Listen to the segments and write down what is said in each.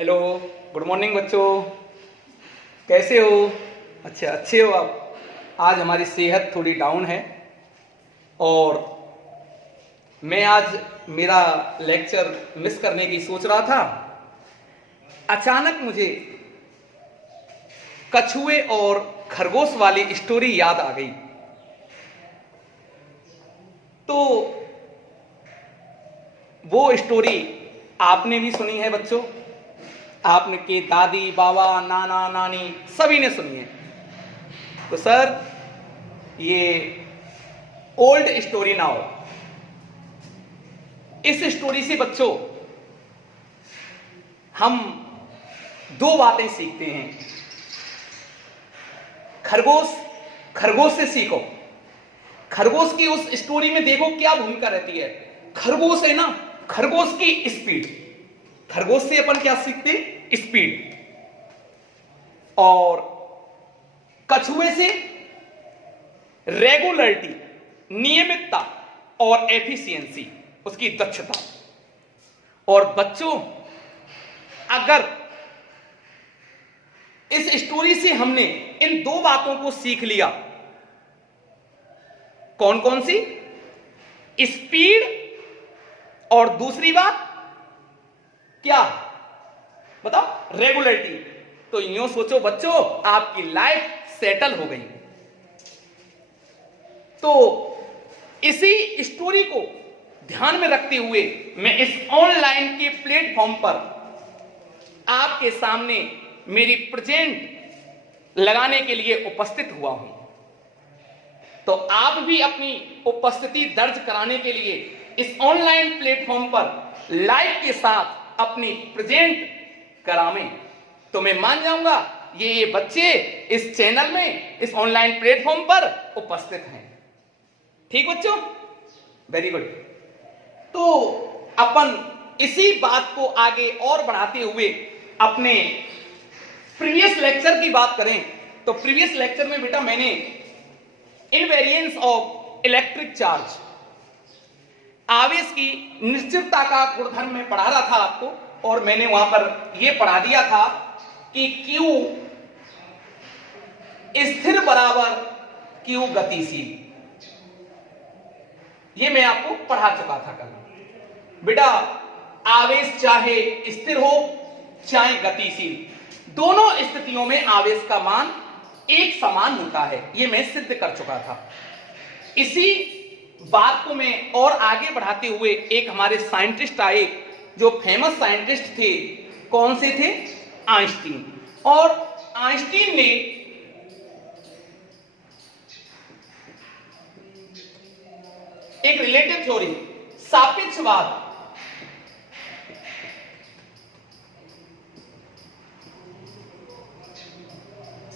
Hello, good morning बच्चों। कैसे हो? अच्छा, अच्छे हो आप? आज हमारी सेहत थोड़ी डाउन है और मैं आज मेरा लेक्चर मिस करने की सोच रहा था। अचानक मुझे कछुए और खरगोश वाली स्टोरी याद आ गई। तो वो स्टोरी आपने भी सुनी है बच्चों, आपने के दादी बाबा नाना नानी सभी ने सुनी है। तो सर, ये ओल्ड स्टोरी ना हो। इस स्टोरी से बच्चों हम दो बातें सीखते हैं। खरगोश से सीखो। खरगोश की उस स्टोरी में देखो क्या भूमिका रहती है। खरगोश है ना, खरगोश की स्पीड। खरगोश से अपन क्या सीखते? स्पीड। और कछुए से रेगुलरिटी, नियमितता और एफिशिएंसी, उसकी दक्षता। और बच्चों, अगर इस स्टोरी से हमने इन दो बातों को सीख लिया, कौन कौन सी? स्पीड और दूसरी बात क्या? बताओ, रेगुलरिटी। तो यूं सोचो बच्चों, आपकी लाइफ सेटल हो गई। तो इसी स्टोरी को ध्यान में रखते हुए मैं इस ऑनलाइन के प्लेटफॉर्म पर आपके सामने मेरी प्रेजेंट लगाने के लिए उपस्थित हुआ हूं। तो आप भी अपनी उपस्थिति दर्ज कराने के लिए इस ऑनलाइन प्लेटफॉर्म पर लाइव के साथ अपनी प्रेजेंट करावें, तो मैं मान जाऊंगा ये बच्चे इस चैनल में, इस ऑनलाइन प्लेटफॉर्म पर उपस्थित हैं। ठीक बच्चों? Very good. तो अपन इसी बात को आगे और बढ़ाते हुए अपने प्रीवियस लेक्चर की बात करें तो प्रीवियस लेक्चर में बेटा मैंने इनवेरिएंस ऑफ इलेक्ट्रिक चार्ज, आवेश की निश्चितता का गुणधर्म में पढ़ा रहा था आपको। और मैंने वहां पर यह पढ़ा दिया था कि Q स्थिर बराबर Q गतिशील। ये मैं आपको पढ़ा चुका था कल। बेटा, आवेश चाहे स्थिर हो चाहे गतिशील, दोनों स्थितियों में आवेश का मान एक समान होता है। ये मैं सिद्ध कर चुका था। इसी बात को मैं और आगे बढ़ाते हुए एक हमारे साइंटिस्ट आए जो फेमस साइंटिस्ट थे। कौन से थे? आइंस्टीन। और आइंस्टीन ने एक रिलेटिव थ्योरी, सापेक्षवाद,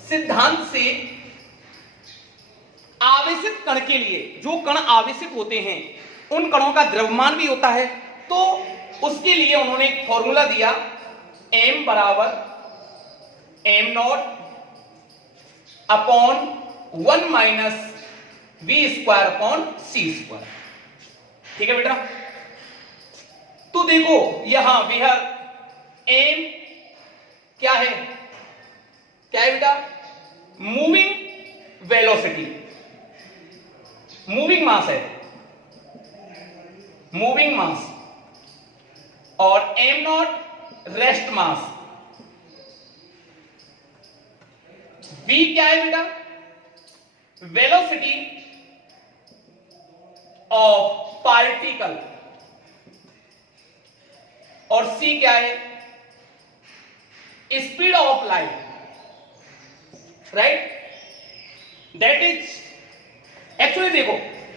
सिद्धांत से आवेशित कण के लिए, जो कण आवेशित होते हैं उन कणों का द्रव्यमान भी होता है। तो उसके लिए उन्होंने एक फॉर्मूला दिया, m बराबर m0 upon 1 minus v square upon c square. ठीक है बेटा? तो देखो यहां विहर m क्या है? क्या है बेटा? मूविंग वेलोसिटी, मूविंग मास है, मूविंग मास। और m0 रेस्ट मास। v क्या है बेटा? Velocity of particle. और c क्या है? Speed of light. Right? That is actually, देखो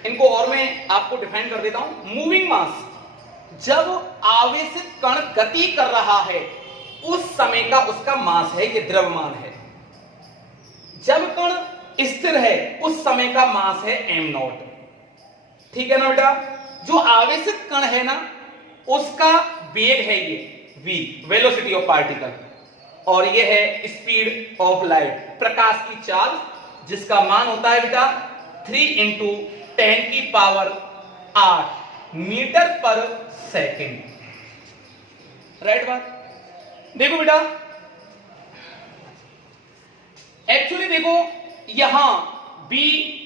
इनको और मैं आपको डिफाइन कर देता हूं। मूविंग मास, जब आवेशित कण गति कर रहा है उस समय का उसका मास है, ये द्रव्यमान है। जब कण स्थिर है उस समय का मास है m0। ठीक है ना बेटा? जो आवेशित कण है ना, उसका वेग है ये v, वेलोसिटी ऑफ पार्टिकल। और ये है स्पीड ऑफ लाइट, प्रकाश की चाल, जिसका मान होता है बेटा 3 × 10⁸ मीटर पर सेकेंड। राइट बात? देखो बेटा, एक्चुअली देखो यहां b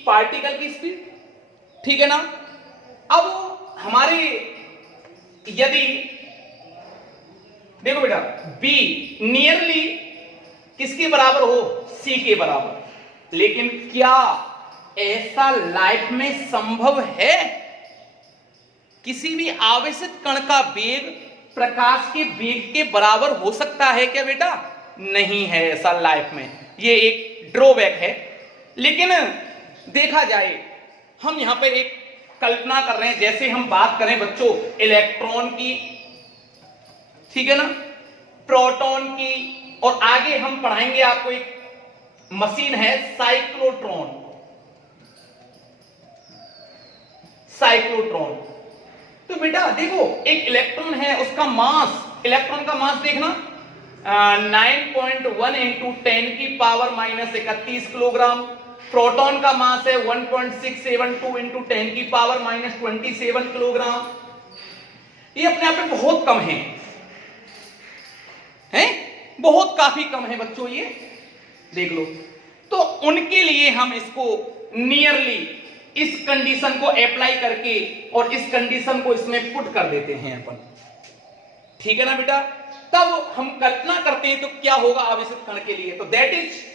पार्टिकल की स्पीड, ठीक है ना। अब हमारे यदि देखो बेटा b नियरली किसके बराबर हो, c के बराबर, लेकिन क्या ऐसा लाइफ में संभव है? किसी भी आवेशित कण का वेग प्रकाश के वेग के बराबर हो सकता है क्या बेटा? नहीं है ऐसा लाइफ में, ये एक ड्रॉबैक है। लेकिन देखा जाए, हम यहां पे एक कल्पना कर रहे हैं, जैसे हम बात करें बच्चों इलेक्ट्रॉन की, ठीक है ना, प्रोटॉन की, और आगे हम पढ़ाएंगे आपको एक मशीन है साइक्लोट्रॉन, साइक्लोट्रॉन। तो बेटा देखो एक इलेक्ट्रॉन है, उसका मास, इलेक्ट्रॉन का मास देखना 9.1 इंटू 10 की पावर माइनस 31 किलोग्राम। प्रोटॉन का मास है 1.672 इंटू 10 की पावर माइनस 27 किलोग्राम। ये अपने आप में बहुत कम है, बहुत काफी कम है बच्चों, ये देख लो। तो उनके लिए हम इसको नियरली इस कंडीशन को अप्लाई करके और इस कंडीशन को इसमें पुट कर देते हैं अपन, ठीक है ना बेटा। तब हम कल्पना करते हैं तो क्या होगा आवेशित कण के लिए, तो that is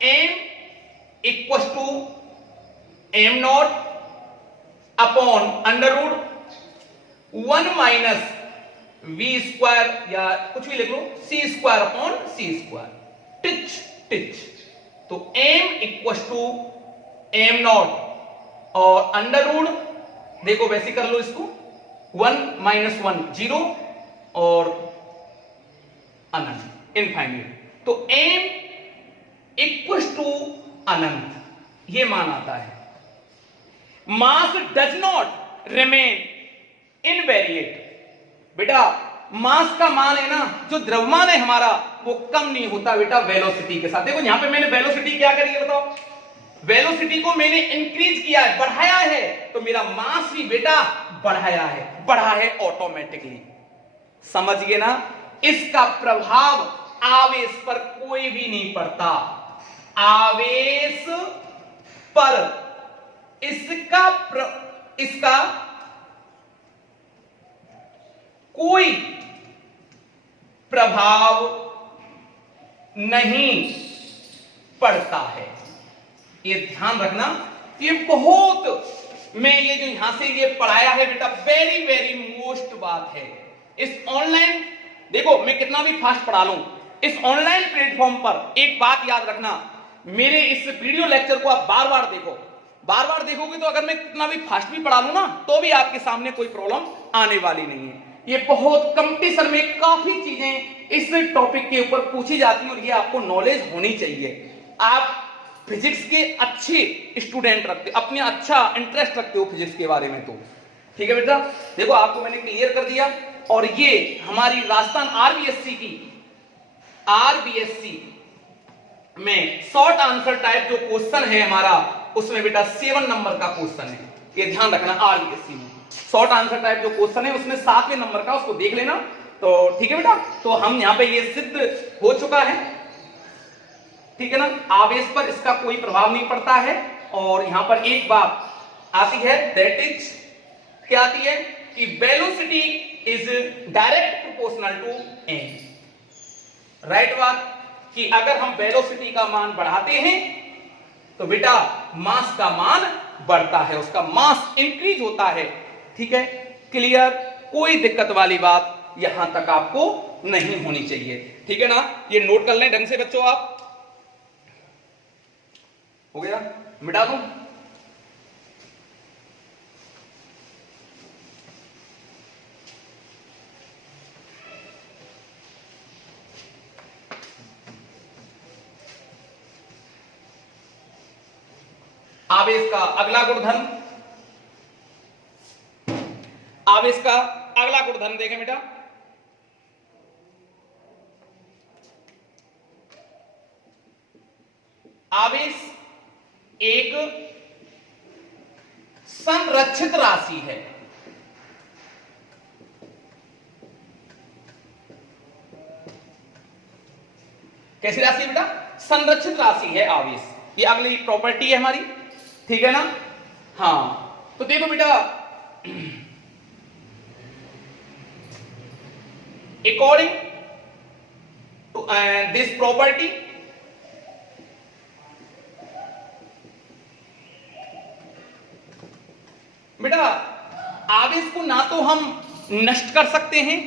m equal to m not upon under root 1 minus v square, या कुछ भी लिख लो, c square upon c square, टिच टिच। तो m equal to m not और अंडर रूट, देखो वैसे कर लो इसको, 1 माइनस 1 0 और अनंत इनफाइनाइट। तो m इक्वल टू अनंत, ये मान आता है। मास डज नॉट रिमेन इनवेरिएट। बेटा मास का मान है ना, जो द्रव्यमान है हमारा, वो कम नहीं होता बेटा वेलोसिटी के साथ। देखो यहां पे मैंने वेलोसिटी क्या करी है बताओ, वेलोसिटी को मैंने इंक्रीज किया है, बढ़ाया है, तो मेरा मास भी बेटा बढ़ाया है, बढ़ा है ऑटोमेटिकली। समझ गए ना? इसका प्रभाव आवेश पर कोई भी नहीं पड़ता, आवेश पर इसका कोई प्रभाव नहीं पड़ता है, ये ध्यान रखना। ये बहुत, मैं ये जो यहां से ये पढ़ाया है बेटा, वेरी वेरी मोस्ट बात है। इस ऑनलाइन, देखो मैं कितना भी फास्ट पढ़ा लूं, इस ऑनलाइन प्लेटफॉर्म पर एक बात याद रखना, मेरे इस वीडियो लेक्चर को आप बार बार देखो, बार बार देखोगे तो अगर मैं कितना भी फास्ट भी पढ़ा लूं ना, तो भी आपके सामने कोई प्रॉब्लम आने वाली नहीं है। ये बहुत कंपटीशन में काफी चीजें इस टॉपिक के ऊपर पूछी जाती हैं और ये आपको नॉलेज होनी चाहिए। आप फिजिक्स के अच्छे स्टूडेंट रखते, अपने अच्छा इंटरेस्ट रखते हो फिजिक्स के बारे में, तो ठीक है बेटा। देखो आपको मैंने क्लियर कर दिया। और ये हमारी राजस्थान आरबीएससी की, आरबीएससी में शॉर्ट आंसर टाइप जो क्वेश्चन है हमारा, उसमें बेटा 7 नंबर का क्वेश्चन है, ये ध्यान रखना। आरबीएससी में शॉर्ट आंसर टाइप जो क्वेश्चन है उसमें 7वें नंबर का, उसको देख लेना, तो ठीक है बेटा। तो हम यहां पे ये सिद्ध हो चुका है, ठीक है ना, आवेश पर इसका कोई प्रभाव नहीं पड़ता है। और यहां पर एक बात आती है, दैट इज क्या आती है कि velocity is direct proportional to m। Right बात, कि अगर हम वेलोसिटी का मान बढ़ाते हैं तो बेटा मास का मान बढ़ता है, उसका मास इंक्रीज होता है, ठीक है। क्लियर, कोई दिक्कत वाली बात यहां तक आपको नहीं होनी चाहिए, ठीक है ना। ये नोट कर लें ढंग से बच्चों आप। हो गया, मिटा दूं? आवेश का अगला गुणधर्म, आवेश का अगला गुणधर्म देखें बेटा, आवेश एक संरक्षित राशि है। कैसी राशि है बेटा? संरक्षित राशि है आवेश। ये अगली प्रॉपर्टी है हमारी, ठीक है ना? हाँ, तो देखो बेटा, according to this property, बेटा आवेश को ना तो हम नष्ट कर सकते हैं,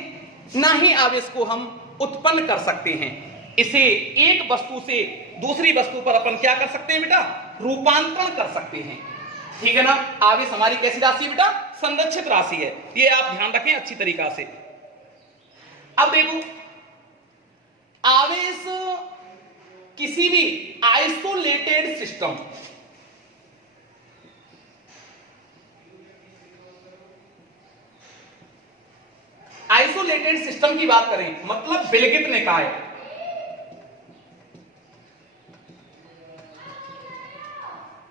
ना ही आवेश को हम उत्पन्न कर सकते हैं। इसे एक वस्तु से दूसरी वस्तु पर अपन क्या कर सकते हैं बेटा? रूपांतरण कर सकते हैं, ठीक है ना? आवेश हमारी कैसी राशि है बेटा? संरक्षित राशि है। ये आप ध्यान रखें अच्छी तरीका से। अब देखो, आवेश किसी भी आइसोलेटेड सिस्टम, आइसोलेटेड सिस्टम की बात करें, मतलब विलगित निकाय,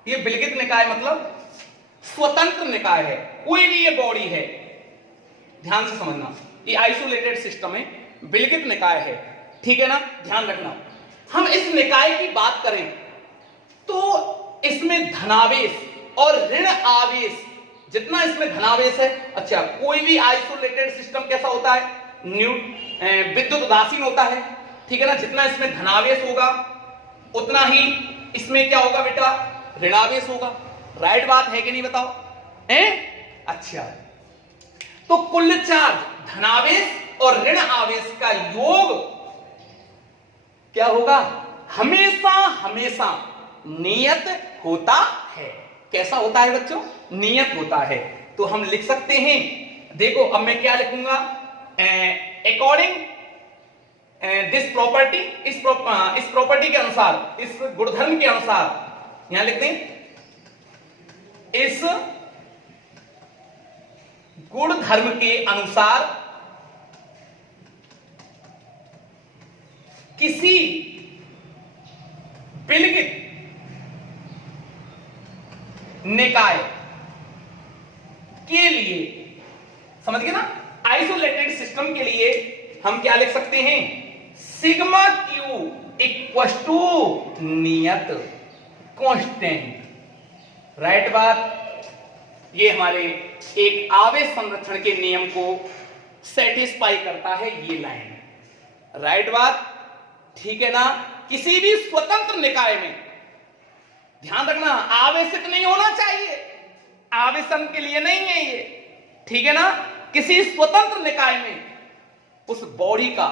ये विलगित निकाय मतलब स्वतंत्र निकाय है। कोई भी ये बॉडी है, ध्यान से समझना, ये आइसोलेटेड सिस्टम है, विलगित निकाय है, ठीक है ना? ध्यान रखना। हम इस निकाय की बात करें तो इसमें धनावेश और ऋण आवेश, जितना इसमें धनावेश है, अच्छा, कोई भी आइसोलेटेड सिस्टम कैसा होता है? विद्युत उदासीन होता है, ठीक है ना? जितना इसमें धनावेश होगा उतना ही इसमें क्या होगा बेटा? ऋणावेश होगा। राइट बात है कि नहीं, बताओ? हैं? अच्छा, तो कुल चार्ज, धनावेश और ऋण आवेश का योग क्या होगा? हमेशा हमेशा नियत होता है। कैसा होता है बच्चों? नियत होता है। तो हम लिख सकते हैं, देखो अब मैं क्या लिखूंगा? अकॉर्डिंग दिस प्रॉपर्टी, इस प्रॉपर्टी के अनुसार, इस गुणधर्म के अनुसार, यहां लिखते हैं इस गुणधर्म के अनुसार किसी विलगित निकाय के लिए, समझ गए ना? आइसोलेटेड सिस्टम के लिए हम क्या लिख सकते हैं? सिग्मा क्यू इक्वल टू नियत, कांस्टेंट। राइट बात। ये हमारे एक आवेश संरक्षण के नियम को सेटिस्फाई करता है ये लाइन। राइट बात, ठीक है ना? किसी भी स्वतंत्र निकाय में ध्यान रखना, आवेशित नहीं होना चाहिए, आवेशन के लिए नहीं है ये, ठीक है ना? किसी स्वतंत्र निकाय में उस बॉडी का,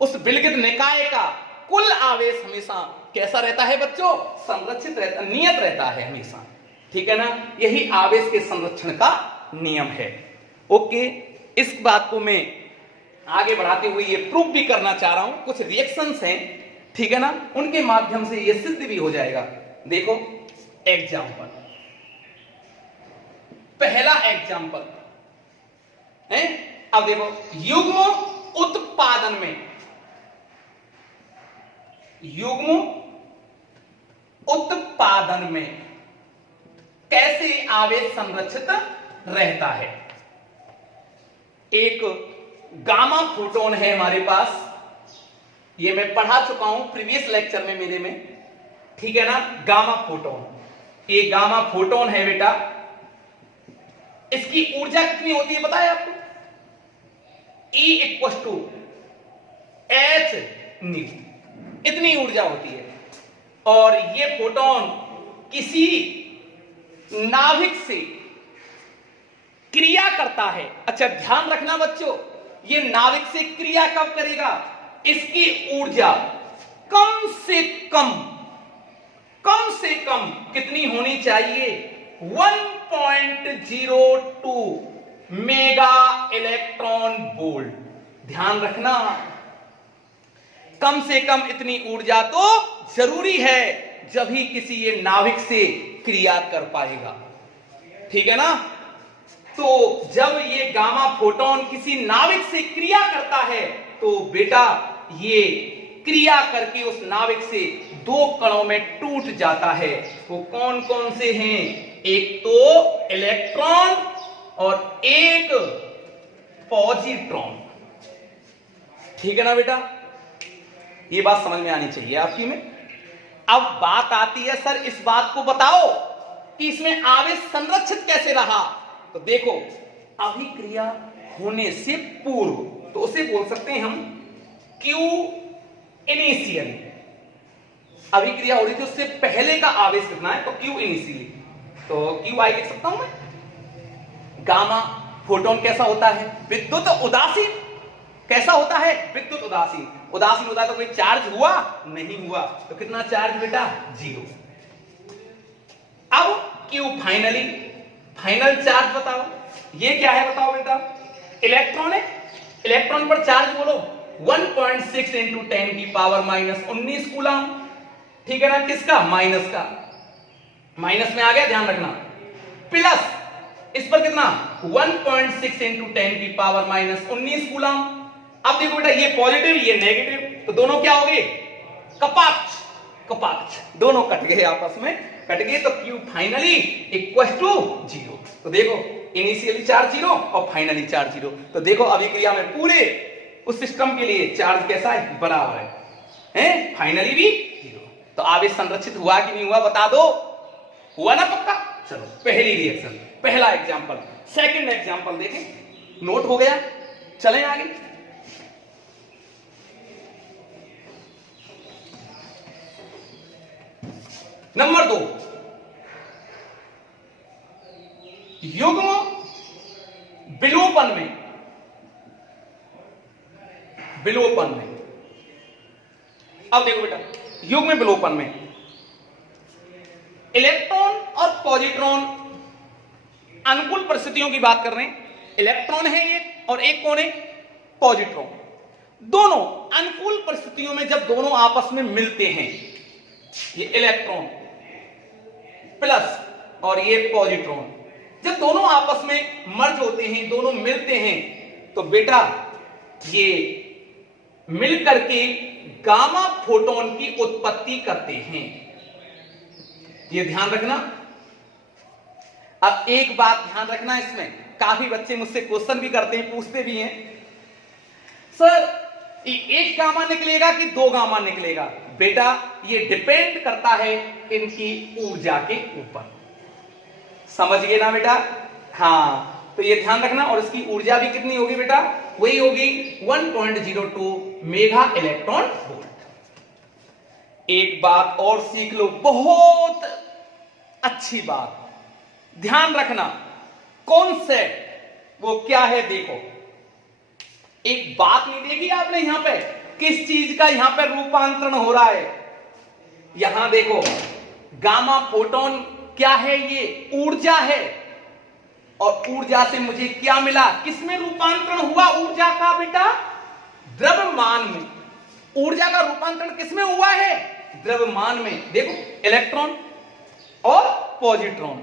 उस विलगित निकाय का कुल आवेश हमेशा कैसा रहता है बच्चों? संरक्षित रहता, नियत रहता है हमेशा, ठीक है ना? यही आवेश के संरक्षण का नियम है। ओके, इस बात को मैं आगे बढ़ाते हुए ये प्रूफ भी करना चाह रहा हूं, कुछ रिएक्शंस हैं, ठीक है ना? उनके माध्यम से ये सिद्ध भी हो जाएगा। देखो एग्जाम्पल, पहला एग्जाम्पल है, अब देखो, युग्म उत्पादन में, युग्म उत्पादन में कैसे आवेश संरक्षित रहता है? एक गामा फोटोन है हमारे पास, ये मैं पढ़ा चुका हूं प्रीवियस लेक्चर में मेरे में, ठीक है ना? गामा फोटोन, ये गामा फोटोन है बेटा। इसकी ऊर्जा कितनी होती है पता है आपको? E equal to H nu, इतनी ऊर्जा होती है। और ये फोटोन किसी नाभिक से क्रिया करता है। अच्छा ध्यान रखना बच्चों, ये नाभिक से क्रिया कब करेगा? इसकी ऊर्जा कम से कम कितनी होनी चाहिए? 1.02 मेगा इलेक्ट्रॉन वोल्ट। ध्यान रखना, कम से कम इतनी ऊर्जा तो जरूरी है, जब ही किसी ये नाभिक से क्रिया कर पाएगा, ठीक है ना? तो जब ये गामा फोटोन किसी नाभिक से क्रिया करता है तो बेटा ये क्रिया करके उस नाभिक से दो कणों में टूट जाता है। वो कौन कौन से हैं? एक तो इलेक्ट्रॉन और एक पॉजिट्रॉन, ठीक है ना बेटा? ये बात समझ में आनी चाहिए आपकी में। अब बात आती है सर इस बात को बताओ कि इसमें आवेश संरक्षित कैसे रहा। तो देखो अभिक्रिया होने से पूर्व तो उसे बोल सकते हैं हम क्यू इनिशियल। अभिक्रिया हो रही थी उससे पहले का आवेश कितना है तो क्यू इनिशियली, तो क्यू आई लिख सकता हूं मैं। गामा फोटोन कैसा होता है विद्युत उदासीन। कैसा होता है विद्युत उदासीन। उदासीन होता है तो कोई चार्ज हुआ नहीं हुआ, तो कितना चार्ज बेटा 0। अब क्यू फाइनली, फाइनल चार्ज बताओ ये क्या है बताओ बेटा। इलेक्ट्रॉन है, इलेक्ट्रॉन पर चार्ज बोलो 1.6 इंटू 10 की पावर -19 कूलम। ठीक है ना, किसका माइनस का, माइनस में आ गया ध्यान रखना, प्लस इस पर कितना 1.6 इंटू 10 की पावर -19 कूलम। अब देखो बेटा ये पॉजिटिव ये नेगेटिव, तो दोनों क्या हो गए कपाक्ष, कपाक्ष दोनों कट गए आपस में, कट गए तो क्यू फाइनली इक्वल टू 0। तो देखो इनिशियली चार्ज 0 और फाइनली चार्ज 0। तो देखो अभिक्रिया में पूरे उस सिस्टम के लिए चार्ज कैसा है बराबर है, फाइनली भी 0। तो आवेश संरक्षित हुआ कि नहीं हुआ बता दो, हुआ ना पक्का। चलो पहली रिएक्शन, पहला एग्जांपल। सेकंड एग्जांपल देखें, नोट हो गया, चलें आगे। नंबर 2, युग्म विलोपन में, विलोपन में। अब देखो बेटा युग्म विलोपन में इलेक्ट्रॉन और पॉजिट्रॉन अनुकूल परिस्थितियों की बात कर रहे हैं। इलेक्ट्रॉन है एक और एक कौन है पॉजिट्रॉन। दोनों अनुकूल परिस्थितियों में जब दोनों आपस में मिलते हैं, ये इलेक्ट्रॉन प्लस और ये पॉजिट्रॉन, जब दोनों आपस में मर्ज होते हैं, दोनों मिलते हैं, तो बेटा ये मिलकर के गामा फोटोन की उत्पत्ति करते हैं। ये ध्यान रखना। अब एक बात ध्यान रखना, इसमें काफी बच्चे मुझसे क्वेश्चन भी करते हैं, पूछते भी हैं सर एक गामा निकलेगा कि 2 गामा निकलेगा। बेटा ये डिपेंड करता है इनकी ऊर्जा के ऊपर, समझ गए ना बेटा। हाँ तो ये ध्यान रखना। और इसकी ऊर्जा भी कितनी होगी बेटा, वही होगी 1.02 मेगा इलेक्ट्रॉन वोल्ट। एक बात और सीख लो, बहुत अच्छी बात, ध्यान रखना कॉन्सेप्ट वो क्या है। देखो एक बात नहीं देखी आपने यहां पे, किस चीज का यहां पे रूपांतरण हो रहा है। यहां देखो गामा फोटोन क्या है, ये ऊर्जा है, और ऊर्जा से मुझे क्या मिला, किसमें रूपांतरण हुआ ऊर्जा का बेटा, द्रव्यमान में। ऊर्जा का रूपांतरण किसमें हुआ है, द्रव्यमान में। देखो इलेक्ट्रॉन और पॉजिट्रॉन।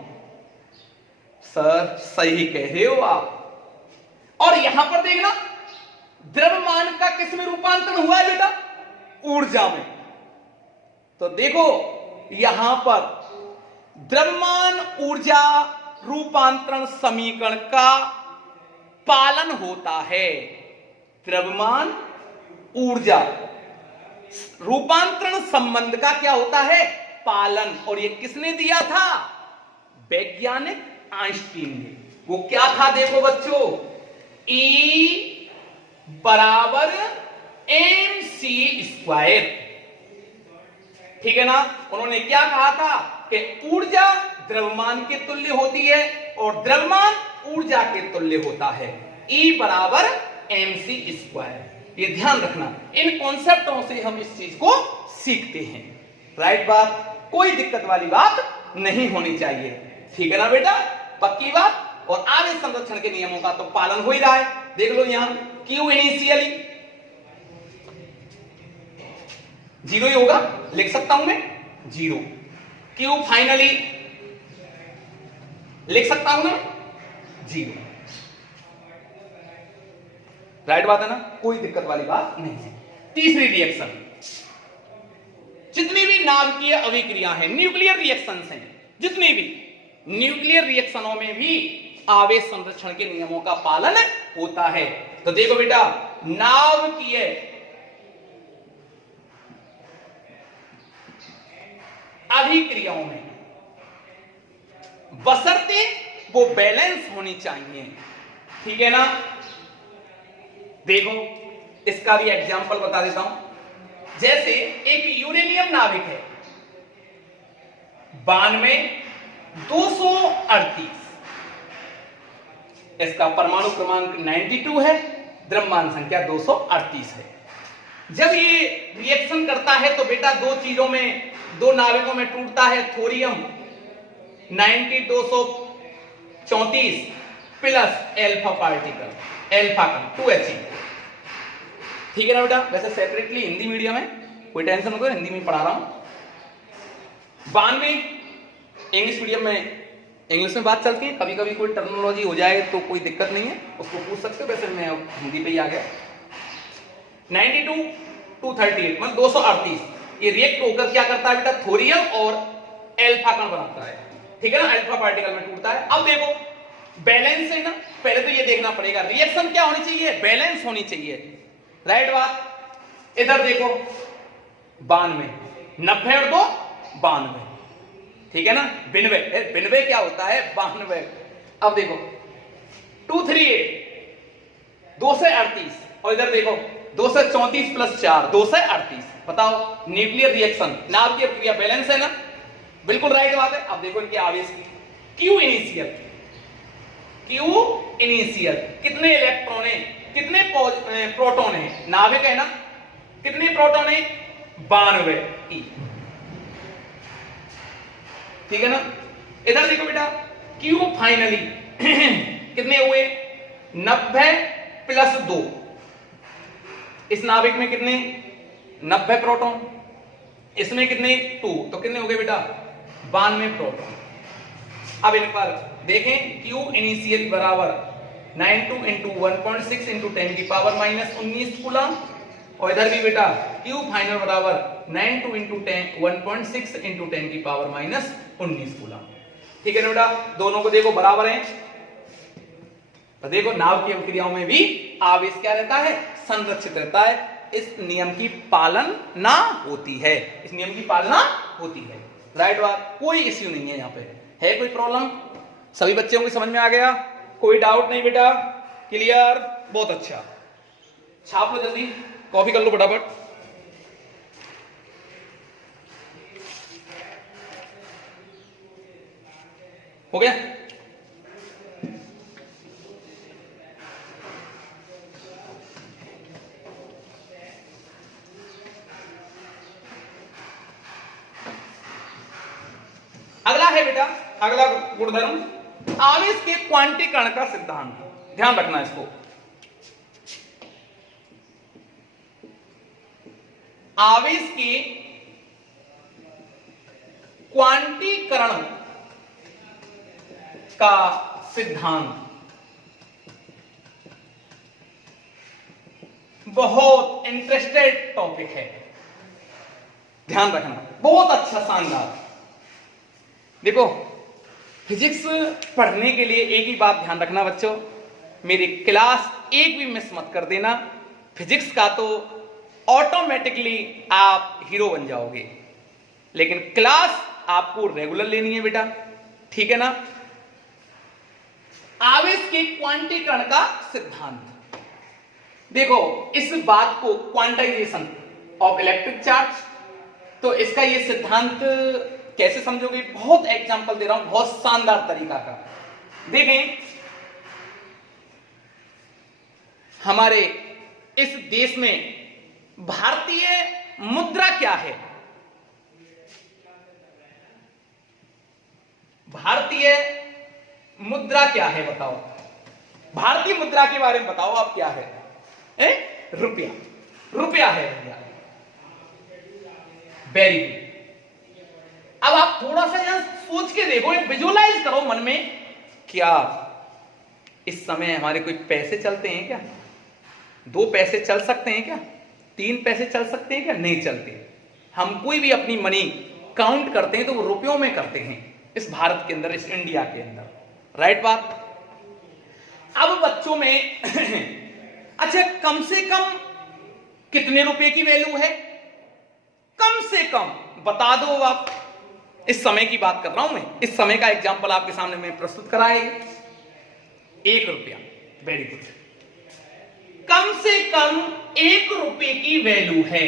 सर सही कह रहे हो आप। और यहां पर देखना द्रव्यमान का किसमें रूपांतरण हुआ है बेटा, ऊर्जा में। तो देखो यहां पर द्रव्यमान ऊर्जा रूपांतरण समीकरण का पालन होता है। द्रव्यमान ऊर्जा रूपांतरण संबंध का क्या होता है, पालन। और ये किसने दिया था, वैज्ञानिक आइंस्टीन ने। वो क्या था देखो बच्चों, E बराबर mc²। ठीक है ना। उन्होंने क्या कहा था कि ऊर्जा द्रव्यमान के तुल्य होती है और द्रव्यमान ऊर्जा के तुल्य होता है, E बराबर mc²। ये ध्यान रखना, इन कॉन्सेप्टों से हम इस चीज को सीखते हैं। राइट बात, कोई दिक्कत वाली बात नहीं होनी चाहिए। ठीक है ना बेटा, पक्की बात। और आवेश संरक्षण के नियमों का तो पालन हो ही रहा है। देख लो यहां क्यू इनिशियली 0 ही होगा, लिख सकता हूं मैं 0। क्यू फाइनली लिख सकता हूं ना 0। राइट बात है ना, कोई दिक्कत वाली बात नहीं है। तीसरी रिएक्शन, जितनी भी नाभिकीय अभिक्रिया हैं, न्यूक्लियर रिएक्शंस हैं, जितनी भी न्यूक्लियर रिएक्शनों में भी आवेश संरक्षण के नियमों का पालन होता है। तो देखो बेटा नाभिकीय अभिक्रियाओं में, बशर्ते वो बैलेंस होनी चाहिए। ठीक है ना? देखो इसका भी एग्जांपल बता देता हूं। जैसे एक यूरेनियम नाभिक है 92,238, इसका परमाणु क्रमांक 92 है, द्रव्यमान संख्या 238 है। जब ये रिएक्शन करता है तो बेटा दो चीजों में, दो नाभिकों में टूटता है। Thorium 92,234 plus alpha particle, alpha का 2He। ठीक है ना बेटा? वैसे सेपरेटली हिंदी मीडियम है, कोई टेंशन मत लो, हिंदी में पढ़ा रहा हूं। 92 इंग्लिश मीडियम में, इंग्लिश में बात चलती है, कभी कभी कोई टर्मिनोलॉजी हो जाए तो कोई दिक्कत नहीं है, उसको पूछ सकते हो। वैसे मैं हिंदी पे ही आ गया। 92,238 मतलब 238, ये रिएक्ट होकर क्या करता है बेटा? थोरियम और एल्फा कण बनाता है। ठीक है ना? अल्फा पार्टिकल में टूटता है। अब देखो बैलेंस है ना, पहले तो ये देखना पड़ेगा रिएक्शन क्या होनी चाहिए? बैलेंस होनी चाहिए। राइट बात। इधर देखो 92, 90 और 2 92। ठीक है ना? 92, 92 क्या होता है? 92। अब देखो 238, 238, और इधर देखो 234 प्लस 4, 238। बताओ न्यूक्लियर रिएक्शन, नाभिकीय क्रिया बैलेंस है ना? बिल्कुल राइट बात है। अब देखो इनके आवेश की क्यू इनिशियल, क्यू इनिशियल कितने इलेक्ट्रॉन है, कितने प्रोटॉन है? नाभिक है ना, कितने प्रोटॉन है? 92। ठीक है ना? इधर देखो बेटा क्यू फाइनली कितने हुए? 90 प्लस 2। इस नाभिक में कितने? 90 प्रोटॉन, इसमें कितने? 2, तो कितने हो गए बेटा? 92 प्रोटॉन। अब इन पर देखें क्यू इनिशियल बराबर 92 इंटू 1.6 इंटू 10 की पावर माइनस 19 कूलम, और इधर भी बेटा क्यू फाइनल बराबर 92 इंटू 1.6 इंटू 10 की पावर माइनस 19 कूलम। ठीक है ना बेटा? दोनों को देखो बराबर है। तो देखो नाभिकीय क्रियाओं में भी आवेश क्या रहता है? संरक्षित रहता है। इस नियम की पालना होती है, इस नियम की पालना होती है। राइट बात, कोई इश्यू नहीं है यहाँ पे। है कोई प्रॉब्लम? सभी बच्चों को समझ में आ गया? कोई डाउट नहीं बेटा? क्लियर? बहुत अच्छा। छाप लो जल्दी, कॉपी कर लो फटाफट। हो गया? अगला है बेटा, अगला गुणधर्म आवेश के क्वांटीकरण का सिद्धांत। ध्यान रखना इसको। आवेश के क्वांटीकरण का सिद्धांत बहुत इंटरेस्टेड टॉपिक है, ध्यान रखना। बहुत अच्छा, शानदार। देखो फिजिक्स पढ़ने के लिए एक ही बात ध्यान रखना बच्चों, मेरी क्लास एक भी मिस मत कर देना। फिजिक्स का तो ऑटोमेटिकली आप हीरो बन जाओगे, लेकिन क्लास आपको रेगुलर लेनी है बेटा। ठीक है ना? आवेश के क्वांटीकरण का सिद्धांत। देखो इस बात को क्वांटाइजेशन ऑफ इलेक्ट्रिक चार्ज, तो इसका ये सिद्धांत कैसे समझोगे? बहुत एग्जांपल दे रहा हूं, बहुत शानदार तरीका का। देखें हमारे इस देश में भारतीय मुद्रा क्या है? भारतीय मुद्रा क्या है बताओ? भारतीय मुद्रा के बारे में बताओ आप, क्या है? रुपया। रुपया है भैया। Very good. अब आप थोड़ा सा यहां सोच के देखो, एक विजुअलाइज करो मन में, क्या इस समय हमारे कोई पैसे चलते हैं क्या? 2 पैसे चल सकते हैं क्या? 3 पैसे चल सकते हैं क्या? नहीं चलते। हम कोई भी अपनी मनी काउंट करते हैं तो वो रुपयों में करते हैं, इस भारत के अंदर, इस इंडिया के अंदर। राइट बात। अब बच्चों में अच्छा कम से कम कितने रुपए की वैल्यू है? कम से कम बता दो आप। इस समय की बात कर रहा हूं मैं, इस समय का एग्जाम्पल आपके सामने मैं प्रस्तुत कराए। 1 रुपया, वेरी गुड। कम से कम 1 रुपए की वैल्यू है,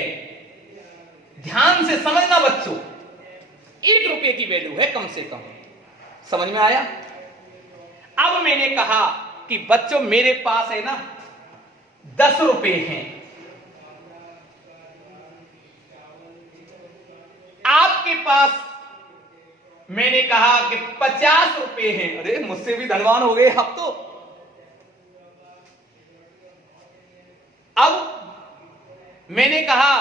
ध्यान से समझना बच्चों, 1 रुपए की वैल्यू है कम से कम। समझ में आया? अब मैंने कहा कि बच्चों मेरे पास है ना 10 रुपए हैं, आपके पास मैंने कहा कि 50 रुपए हैं। अरे मुझसे भी धनवान हो गए आप तो। अब मैंने कहा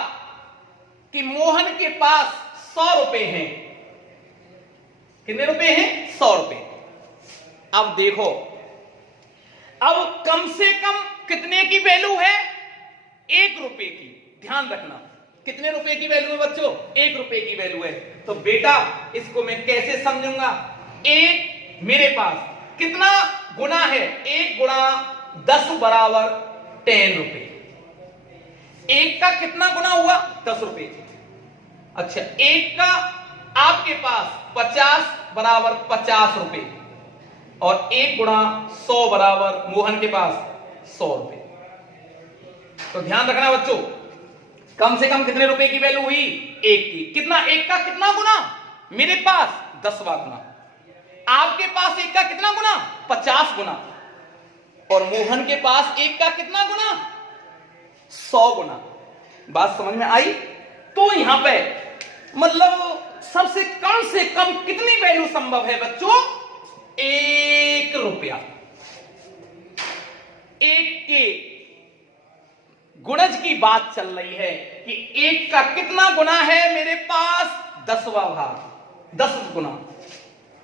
कि मोहन के पास 100 रुपए हैं। कितने रुपए हैं? 100 रुपए। अब देखो, अब कम से कम कितने की वैल्यू है? 1 रुपए की। ध्यान रखना, कितने रुपए की वैल्यू है बच्चों? 1 रुपए की वैल्यू है। तो बेटा इसको मैं कैसे समझूंगा? 1 मेरे पास कितना गुना है? 1 गुना 10 बराबर 10 रुपए। 1 का कितना गुना हुआ? 10 रुपए। अच्छा, 1 का आपके पास 50 बराबर 50 रुपए, और 1 गुणा 100 बराबर मोहन के पास 100 रुपए। तो ध्यान रखना बच्चों, कम से कम कितने रुपए की वैल्यू हुई? 1 की। कितना? 1 का कितना गुना? मेरे पास 10वां गुना। आपके पास 1 का कितना गुना? 50 गुना। और मोहन के पास 1 का कितना गुना? 100 गुना। बात समझ में आई? तो यहां पे मतलब सबसे कम से कम कितनी वैल्यू संभव है बच्चों? 1 रुपया। 1 के गुणज की बात चल रही है कि 1 का कितना गुना है मेरे पास? 10वां भाग, 10 गुना।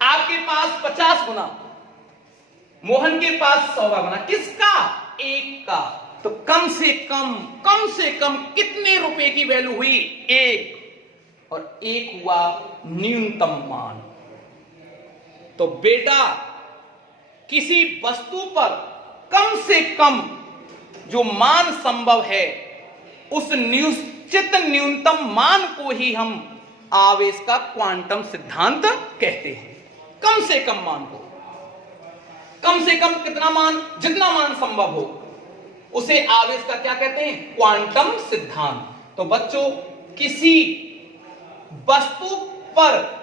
आपके पास 50 गुना, मोहन के पास 100वां गुना। किसका? 1 का। तो कम से कम कितने रुपए की वैल्यू हुई? 1। और 1 हुआ न्यूनतम मान। तो बेटा किसी वस्तु पर कम से कम जो मान संभव है, उस निश्चित न्यूनतम मान को ही हम आवेश का क्वांटम सिद्धांत कहते हैं। कम से कम मान को, कम से कम कितना मान? जितना मान संभव हो उसे आवेश का क्या कहते हैं? क्वांटम सिद्धांत। तो बच्चों किसी वस्तु पर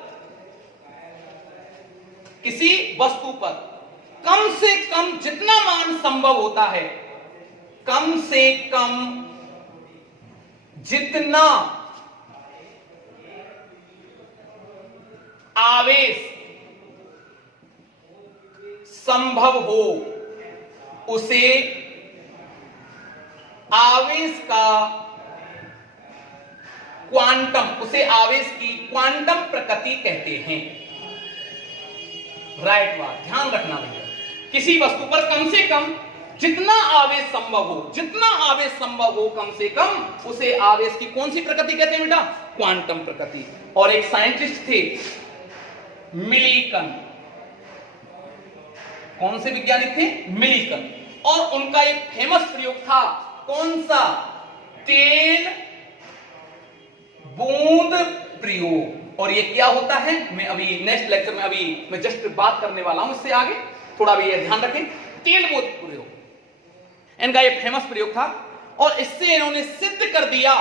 कम से कम जितना मान संभव होता है, कम से कम जितना आवेश संभव हो उसे आवेश का क्वांटम, उसे आवेश की क्वांटम प्रकृति कहते हैं। राइट बात, ध्यान रखना भैया। किसी वस्तु पर कम से कम जितना आवेश संभव हो, जितना आवेश संभव हो कम से कम, उसे आवेश की कौन सी प्रकृति कहते हैं बेटा? क्वांटम प्रकृति। और एक साइंटिस्ट थे मिलीकन। कौन से वैज्ञानिक थे? मिलीकन। और उनका एक फेमस प्रयोग था, कौन सा? तेल बूंद प्रयोग। और ये क्या होता है मैं अभी नेक्स्ट लेक्चर में, अभी मैं जस्ट बात करने वाला हूं इससे आगे, थोड़ा भी ये ध्यान रखें। तेल बूंद प्रयोग इनका ये फेमस प्रयोग था, और इससे इन्होंने सिद्ध कर दिया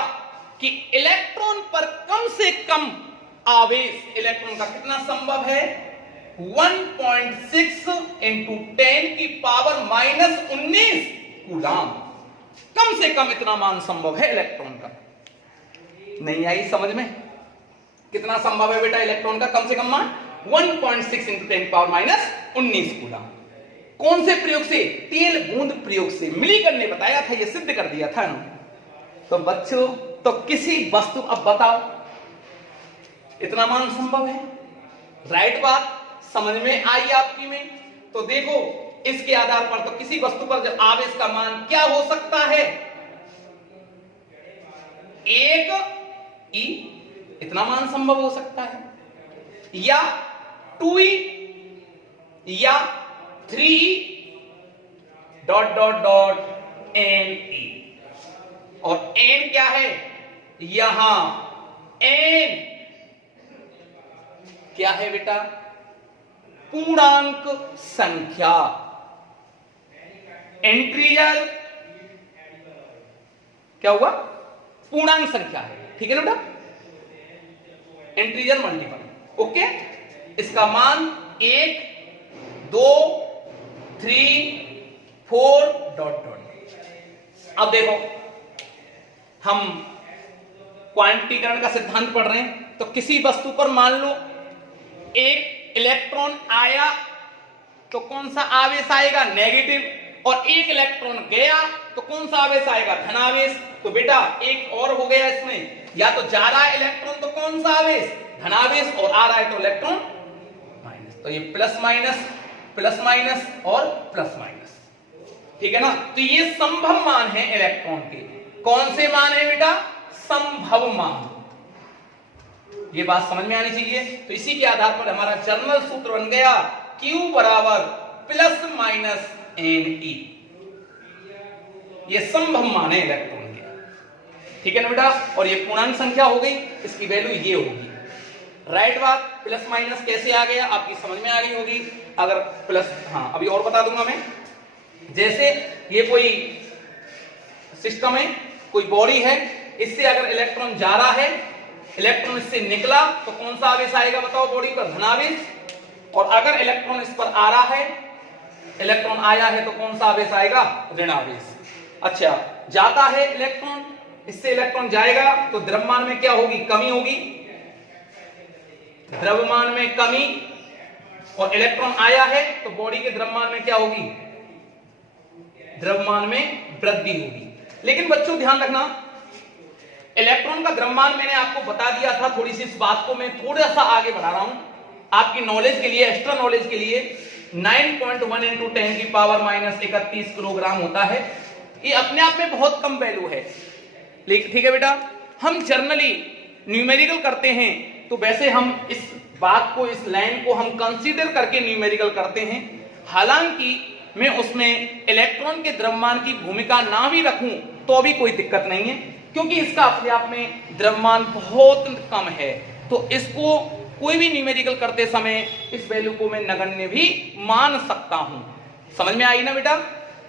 कि इलेक्ट्रॉन पर कम से कम आवेश, इलेक्ट्रॉन का कितना संभव है? 1.6 इंटू 10 की पावर -19 कूलाम। कम से कम इतना मान संभव है इलेक्ट्रॉन का। नहीं आई समझ में? कितना संभव है बेटा इलेक्ट्रॉन का कम से कम मान? 1.6 इंटू 10 पावर -19 कूलाम। कौन से प्रयोग से? तेल बूंद प्रयोग से। मिलीकन ने बताया था, यह सिद्ध कर दिया था ना। तो बच्चों, तो किसी वस्तु, अब बताओ इतना मान संभव है? राइट बात समझ में आई आपकी में? तो देखो इसके आधार पर तो किसी वस्तु पर जब आवेश का मान क्या हो सकता है? 1e, इतना मान संभव हो सकता है, या 2e, या 3e .NE। और n क्या है? यहां n क्या है बेटा? पूर्णांक संख्या। इंटीजर क्या हुआ? पूर्णांक संख्या है, ठीक है ना बेटा? Integer multiple, okay. इसका मान 1, 2, 3, 4 डॉट डॉट। अब देखो, हम क्वांटीकरण का सिद्धांत पढ़ रहे हैं, तो किसी वस्तु पर मान लो एक इलेक्ट्रॉन आया तो कौन सा आवेश आएगा? नेगेटिव। और एक इलेक्ट्रॉन गया तो कौन सा आवेश आएगा? धनावेश। तो बेटा एक और हो गया इसमें, या तो जा रहा है इलेक्ट्रॉन तो कौन सा आवेश? धनावेश, और आ रहा है तो इलेक्ट्रॉन माइनस। तो ये प्लस माइनस और प्लस माइनस, ठीक है ना? तो ये संभव मान है इलेक्ट्रॉन के। कौन से मान है बेटा? संभव मान। ये बात समझ में आनी चाहिए। तो इसी के आधार पर हमारा जर्नल सूत्र बन गया Q बराबर प्लस माइनस Ne। ये संभव मान है इलेक्ट्रॉन के, ठीक है ना बेटा? और ये पूर्णांक संख्या हो गई, इसकी वैल्यू ये होगी, राइट बात? प्लस माइनस कैसे आ गया आपकी समझ में आ गई होगी। अगर प्लस, हाँ अभी और बता दूंगा मैं। जैसे ये कोई सिस्टम है, कोई बॉडी है, इससे अगर इलेक्ट्रॉन जा रहा है, इलेक्ट्रॉन इससे निकला तो कौन सा आवेश आएगा बताओ? बॉडी पर धनावेश। और अगर इलेक्ट्रॉन इस पर आ रहा है, इलेक्ट्रॉन आया है, तो कौन सा आवेश आएगा? ऋणावेश। अच्छा, जाता है इलेक्ट्रॉन, इससे इलेक्ट्रॉन जाएगा तो द्रव्यमान में क्या होगी? कमी होगी, द्रव्यमान में कमी। और इलेक्ट्रॉन आया है तो बॉडी के द्रव्यमान में क्या होगी? द्रव्यमान में वृद्धि होगी। लेकिन बच्चों ध्यान रखना, इलेक्ट्रॉन का द्रव्यमान मैंने आपको बता दिया था, थोड़ी सी इस बात को मैं थोड़ा सा आगे बढ़ा रहा हूं आपकी नॉलेज के लिए, एक्स्ट्रा नॉलेज के लिए। 9.1 इंटू 10 की पावर माइनस 31 किलोग्राम होता है। ये अपने आप में बहुत कम वैल्यू है, लेकिन ठीक है बेटा, हम जर्नली न्यूमेरिकल करते हैं तो वैसे हम इस बात को, इस लाइन को हम कंसीडर करके न्यूमेरिकल करते हैं। हालांकि मैं उसमें इलेक्ट्रॉन के द्रव्यमान की भूमिका ना भी रखूं तो भी कोई दिक्कत नहीं है, क्योंकि इसका अपने आप में द्रव्यमान बहुत कम है। तो इसको कोई भी न्यूमेरिकल करते समय इस वैल्यू को मैं नगण्य भी मान सकता हूं। समझ में आई ना बेटा?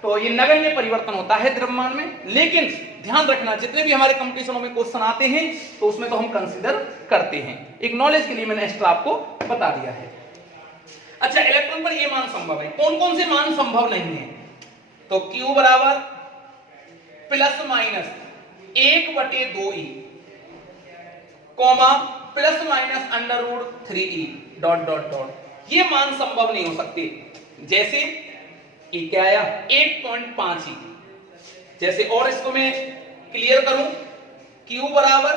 तो ये नगण्य परिवर्तन होता है द्रव्यमान में। लेकिन ध्यान रखना, जितने भी हमारे कंपटीशनों में क्वेश्चन आते हैं तो उसमें तो हम कंसीडर करते हैं। एक नॉलेज के लिए मैंने एक्स्ट्रा आपको बता दिया है। अच्छा, इलेक्ट्रॉन पर ये मान संभव है। कौन कौन से मान संभव नहीं है? तो Q बराबर plus minus 1/2E, comma plus minus √3E dot dot dot. ये मान संभव नहीं हो सकते। जैसे ये क्या आया? 1.5E। जैसे और इसको मैं क्लियर करूं, Q बराबर,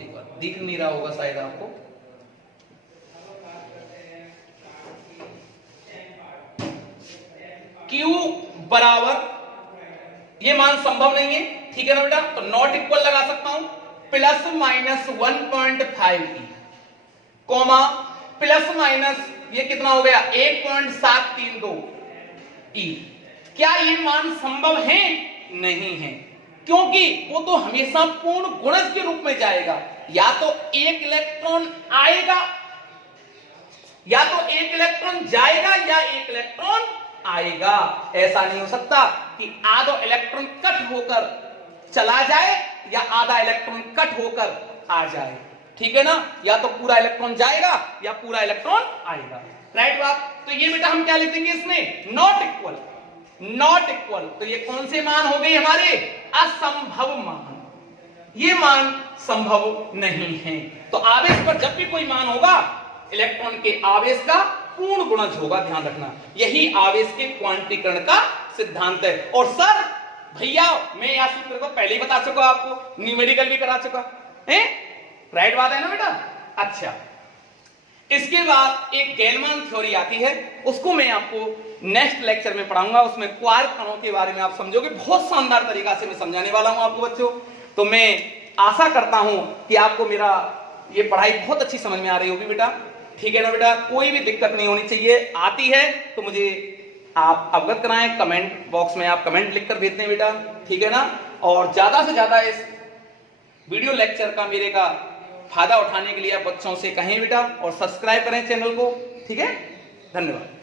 एक बार दिख नहीं रहा होगा शायद आपको, Q बराबर, ये मान संभव नहीं है, ठीक है ना बेटा? तो नॉट इक्वल लगा सकता हूं, plus minus 1.5E, comma plus minus ये कितना हो गया? 1.732E। क्या ये मान संभव है? नहीं है, क्योंकि वो तो हमेशा पूर्ण गुणज के रूप में जाएगा। या तो एक इलेक्ट्रॉन आएगा, या तो एक इलेक्ट्रॉन जाएगा, या एक इलेक्ट्रॉन आएगा। ऐसा नहीं हो सकता कि आधा इलेक्ट्रॉन कट होकर चला जाए या आधा इलेक्ट्रॉन कट होकर आ जाए, ठीक है ना? या तो पूरा इलेक्ट्रॉन जाएगा या पूरा इलेक्ट्रॉन आएगा, राइट बात? तो ये बेटा हम क्या लिख देंगे इसमें? Not equal, not equal. तो ये कौन से मान हो गए हमारे? असंभव मान। ये मान संभव नहीं है। तो आवेश पर जब भी कोई मान होगा, इलेक्ट्रॉन के आवेश का पूर्ण गुणज होगा, ध्यान रखना। यही आवेश के क्वांटीकरण का सिद्धांत है। और सर भैया मैं यह सूत्र को पहले ही बता चुका, आपको न्यूमेरिकल भी करा चुका है, राइट बात है ना बेटा? अच्छा, इसके बाद एक गेलमान थ्योरी आती है, उसको मैं आपको नेक्स्ट लेक्चर में पढ़ाऊंगा। उसमें क्वार्क कणों के बारे में आप समझोगे, बहुत शानदार तरीका से मैं समझाने वाला हूं आपको बच्चों। तो मैं आशा करता हूं कि आपको मेरा ये पढ़ाई बहुत अच्छी समझ में आ रही होगी बेटा, ठीक है ना बेटा? कोई भी दिक्कत नहीं होनी चाहिए। आती है तो मुझे आप अवगत कराएं, कमेंट बॉक्स में आप कमेंट लिखकर भेज दें बेटा, ठीक है ना? और ज्यादा से ज्यादा इस वीडियो लेक्चर का मेरे का फायदा उठाने के लिए आप बच्चों से कहें बेटा, और सब्सक्राइब करें चैनल को। ठीक है, धन्यवाद।